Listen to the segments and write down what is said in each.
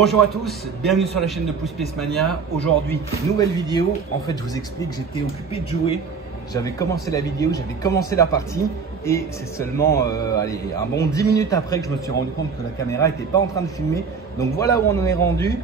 Bonjour à tous, bienvenue sur la chaîne de Pouce Pièce Mania. Aujourd'hui, nouvelle vidéo. En fait, je vous explique, j'étais occupé de jouer. J'avais commencé la vidéo, j'avais commencé la partie et c'est seulement un bon 10 minutes après que je me suis rendu compte que la caméra n'était pas en train de filmer. Donc voilà où on en est rendu.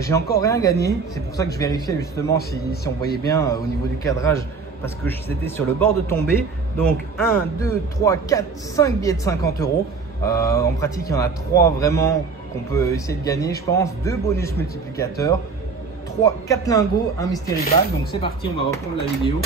J'ai encore rien gagné. C'est pour ça que je vérifiais justement si on voyait bien au niveau du cadrage parce que c'était sur le bord de tomber. Donc 1, 2, 3, 4, 5 billets de 50 €. En pratique, il y en a 3 vraiment qu'on peut essayer de gagner, je pense. 2 bonus multiplicateurs, 4 lingots, un mystery bag. Donc c'est parti, on va reprendre la vidéo.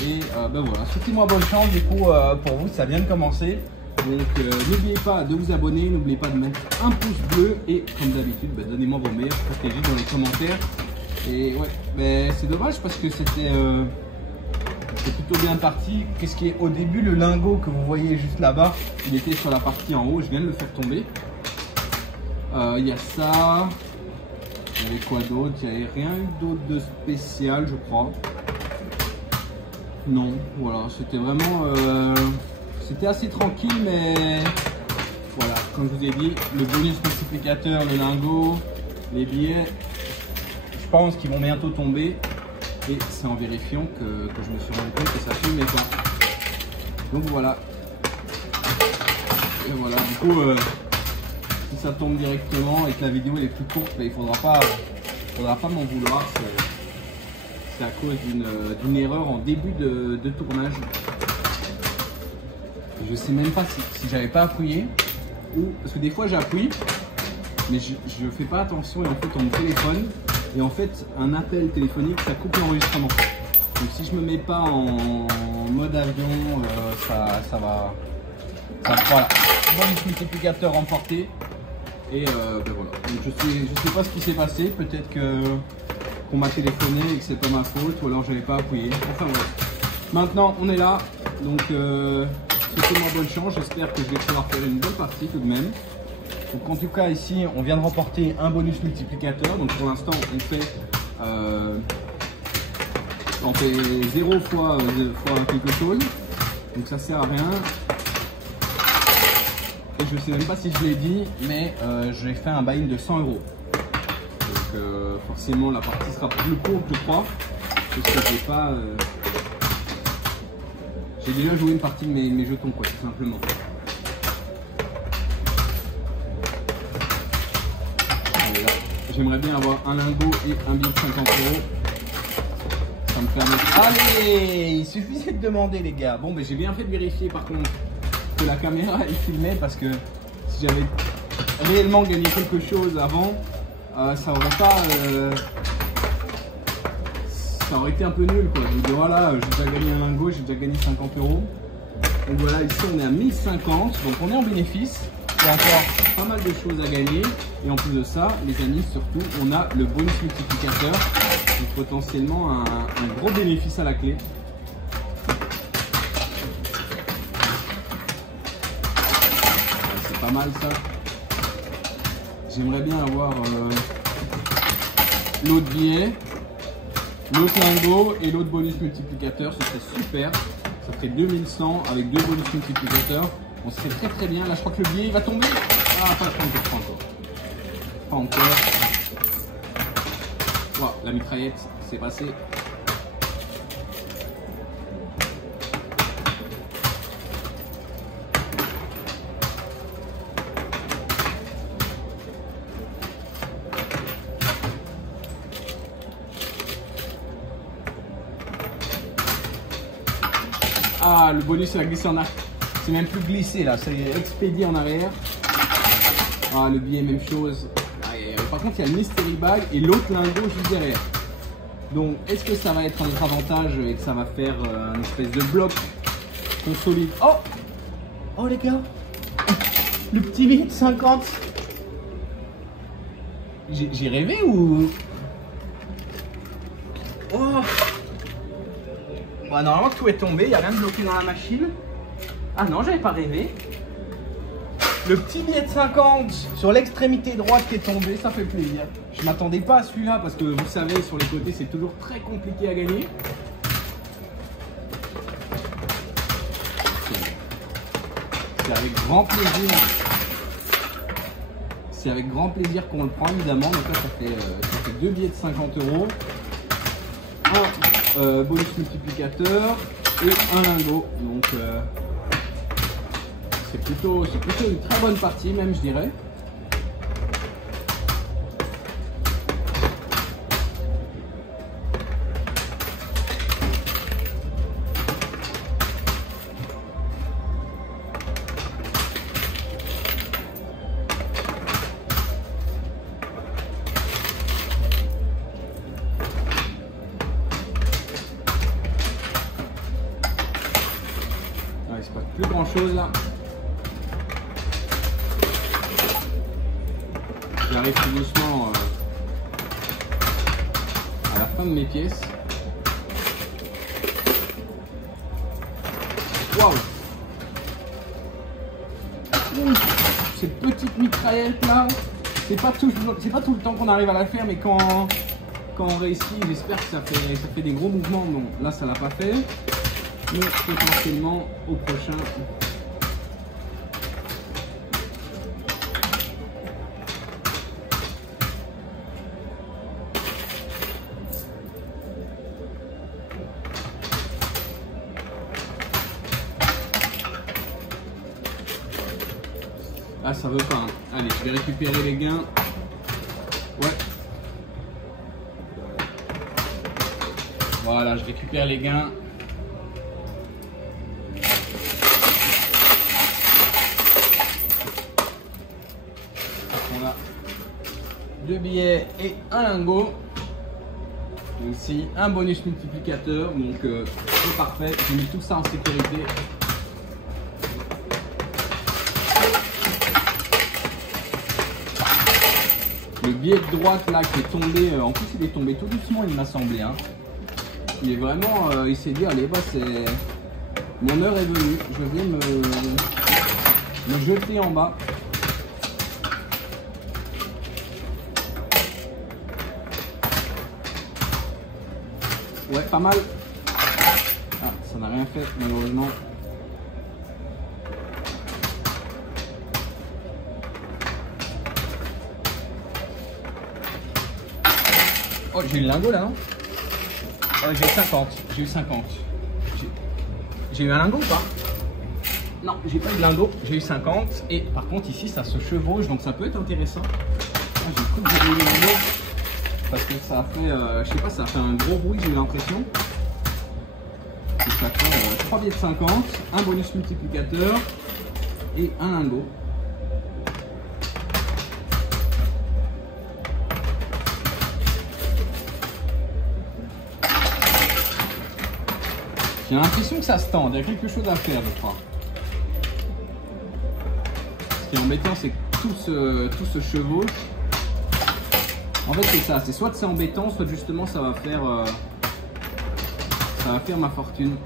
Et ben voilà, souhaitez-moi bonne chance du coup pour vous, ça vient de commencer. Donc n'oubliez pas de vous abonner, n'oubliez pas de mettre un pouce bleu et comme d'habitude, ben, donnez-moi vos meilleures stratégies dans les commentaires. Et ouais, ben, c'est dommage parce que c'était plutôt bien parti. Qu'est-ce qui est au début, le lingot que vous voyez juste là-bas, il était sur la partie en haut, je viens de le faire tomber. Il y a ça. Il y avait quoi d'autre? Il n'y avait rien d'autre de spécial, je crois. Non, voilà, c'était vraiment... c'était assez tranquille, mais... Voilà, comme je vous ai dit, le bonus multiplicateur, le lingot, les billets, je pense qu'ils vont bientôt tomber. Et c'est en vérifiant que je me suis rendu compte que ça filmait pas. Donc voilà. Et voilà, du coup... si ça tombe directement et que la vidéo est plus courte, il ne faudra pas m'en vouloir. C'est à cause d'une erreur en début de tournage. Je ne sais même pas si j'avais pas appuyé ou parce que des fois j'appuie, mais je ne fais pas attention et en fait on me téléphone et en fait un appel téléphonique ça coupe l'enregistrement. Donc si je me mets pas en mode avion, ça va. Voilà. Bonus multiplicateur remporté. Et ben voilà, donc je sais pas ce qui s'est passé, peut-être qu'on m'a téléphoné et que c'est pas ma faute, ou alors j'avais pas appuyé, enfin bref. Maintenant on est là, donc souhaitez-moi bonne chance, j'espère que je vais pouvoir faire une bonne partie tout de même. Donc en tout cas ici on vient de remporter un bonus multiplicateur, donc pour l'instant on fait 0 fois quelque chose, donc ça sert à rien. Et je sais même pas si je l'ai dit, mais j'ai fait un buy-in de 100 €. Donc forcément la partie sera plus courte, je crois. Parce que j'ai pas. J'ai déjà joué une partie de mes jetons, quoi, tout simplement. J'aimerais bien avoir un lingot et un billet de 50 €. Ça me permet. Allez, il suffisait de demander, les gars. Bon, mais j'ai bien fait de vérifier par contre que la caméra elle filmait parce que si j'avais réellement gagné quelque chose avant, ça aurait été un peu nul quoi. Donc voilà, j'ai déjà gagné un lingot, j'ai déjà gagné 50 €. Donc voilà, ici on est à 1050, donc on est en bénéfice. Il y a encore pas mal de choses à gagner et en plus de ça, les amis, surtout on a le bonus multiplicateur, donc potentiellement un gros bénéfice à la clé. Pas mal ça. J'aimerais bien avoir l'autre billet, l'autre lingot et l'autre bonus multiplicateur, ce serait super. Ça ferait 2100 avec 2 bonus multiplicateurs. On serait très bien. Là je crois que le billet il va tomber. Ah pas encore. Pas encore. Wow, la mitraillette c'est passé. Ah, le bonus il a glissé en arrière. C'est même plus glissé là, c'est expédié en arrière. Ah, le billet, même chose. Par contre, il y a le mystery bag et l'autre lingot juste derrière. Donc, est-ce que ça va être à notre avantage et que ça va faire une espèce de bloc consolide? Oh les gars, le petit billet de 50. J'ai rêvé ou... Oh. Bah, normalement tout est tombé, il n'y a rien de bloqué dans la machine. Ah non, j'avais pas rêvé. Le petit billet de 50 sur l'extrémité droite qui est tombé, ça fait plaisir. Je m'attendais pas à celui-là parce que vous savez, sur les côtés, c'est toujours très compliqué à gagner. C'est avec grand plaisir c'est avec grand plaisir qu'on le prend évidemment. Donc là ça fait 2 billets de 50 €, un bonus multiplicateur et un lingot. Donc c'est plutôt une très bonne partie même, je dirais. Il se passe plus grand chose là. J'arrive tout doucement à la fin de mes pièces. Waouh! Cette petite mitraillette là, c'est pas tout le temps qu'on arrive à la faire, mais quand on réussit, j'espère que ça fait des gros mouvements. Bon, là ça l'a pas fait. Mais potentiellement au prochain. Ah, ça veut pas. Hein. Allez, je vais récupérer les gains. Ouais. Voilà, je récupère les gains. On a 2 billets et un lingot. Ici, un bonus multiplicateur. Donc, c'est parfait. J'ai mis tout ça en sécurité. Le billet de droite là qui est tombé, en plus il est tombé tout doucement, il m'a semblé. Hein. Il est vraiment, il s'est dit allez bah c'est mon heure est venue, je vais me jeter en bas. Ouais, pas mal. Ah, ça n'a rien fait malheureusement. Oh, j'ai eu le lingot là, non? J'ai eu 50. J'ai eu 50. J'ai eu un lingot ou pas? Non, j'ai pas eu de lingot. J'ai eu 50. Et par contre, ici, ça se chevauche, donc ça peut être intéressant. Ah, j'ai cru que j'avais eu le lingot. Parce que ça a fait, je sais pas, ça a fait un gros bruit, j'ai eu l'impression. Ça fait 3 billets de 50, un bonus multiplicateur et un lingot. J'ai l'impression que ça se tend, il y a quelque chose à faire, je crois. Ce qui est embêtant, c'est que tout se chevauche. En fait, c'est ça, c'est soit c'est embêtant, soit justement ça va faire ma fortune.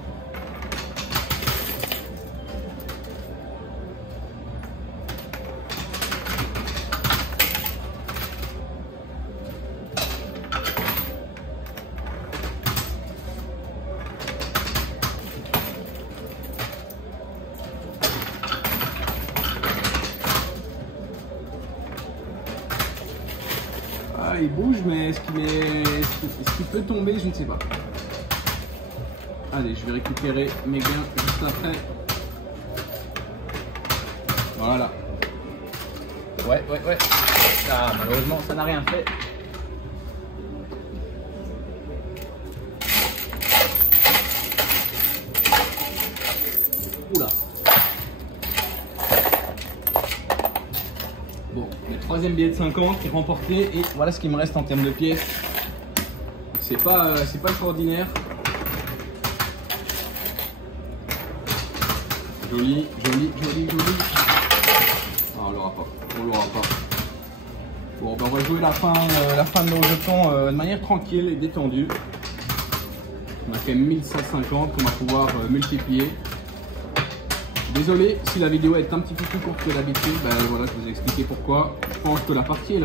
Ah, il bouge, mais est-ce qu'il peut tomber? Je ne sais pas. Allez, je vais récupérer mes gains juste après. Voilà. Ouais. Ah, malheureusement, ça n'a rien fait. Oula. Bon, le troisième billet de 50 qui est remporté et voilà ce qu'il me reste en termes de pièces. C'est pas extraordinaire. Joli. Ah, on l'aura pas. Bon, ben on va jouer la fin de nos jetons de manière tranquille et détendue. On a fait 1150 qu'on va pouvoir multiplier. Désolé si la vidéo est un petit peu plus courte que d'habitude, ben voilà, je vous ai expliqué pourquoi. Je pense que la partie elle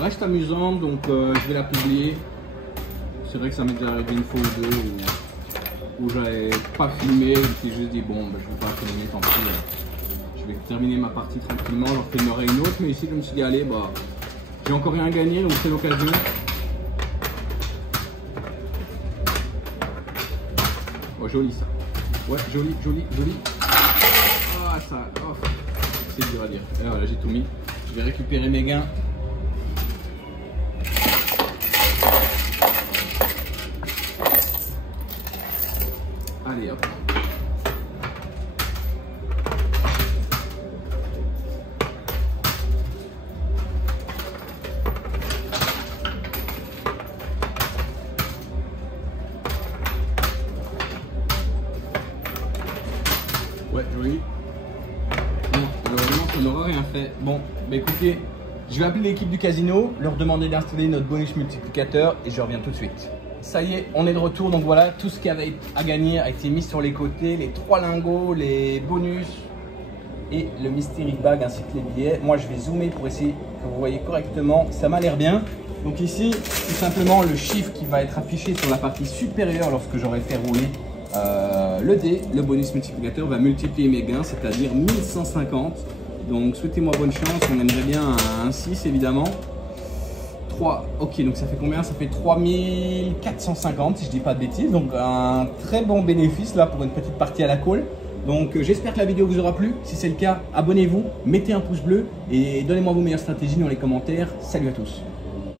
reste amusante, donc je vais la publier. C'est vrai que ça m'est déjà arrivé une fois ou deux où j'avais pas filmé, je me suis juste dit bon ben, je vais pas filmer, tant pis, je je vais terminer ma partie tranquillement, j'en filmerai une autre, mais ici je me suis dit allez, bah, j'ai encore rien gagné, donc c'est l'occasion. Oh, joli ça. Ouais, joli, joli, joli. Ah, ça, oh, c'est dur à dire. Et voilà, j'ai tout mis. Je vais récupérer mes gains. Allez, hop. Ouais, joli. Bon, malheureusement, ça n'aura rien fait. Bon, bah écoutez, je vais appeler l'équipe du casino, leur demander d'installer notre bonus multiplicateur et je reviens tout de suite. Ça y est, on est de retour. Donc voilà, tout ce qui avait à gagner a été mis sur les côtés, les 3 lingots, les bonus et le mystery bag ainsi que les billets. Moi, je vais zoomer pour essayer que vous voyez correctement. Ça m'a l'air bien. Donc ici, tout simplement le chiffre qui va être affiché sur la partie supérieure lorsque j'aurai fait rouler le dé, le bonus multiplicateur va multiplier mes gains, c'est-à-dire 1150. Donc souhaitez-moi bonne chance, on aimerait bien un 6 évidemment. 3, ok, donc ça fait combien? Ça fait 3450 si je dis pas de bêtises, donc un très bon bénéfice là pour une petite partie à la call. Donc j'espère que la vidéo vous aura plu, si c'est le cas, abonnez-vous, mettez un pouce bleu et donnez-moi vos meilleures stratégies dans les commentaires. Salut à tous.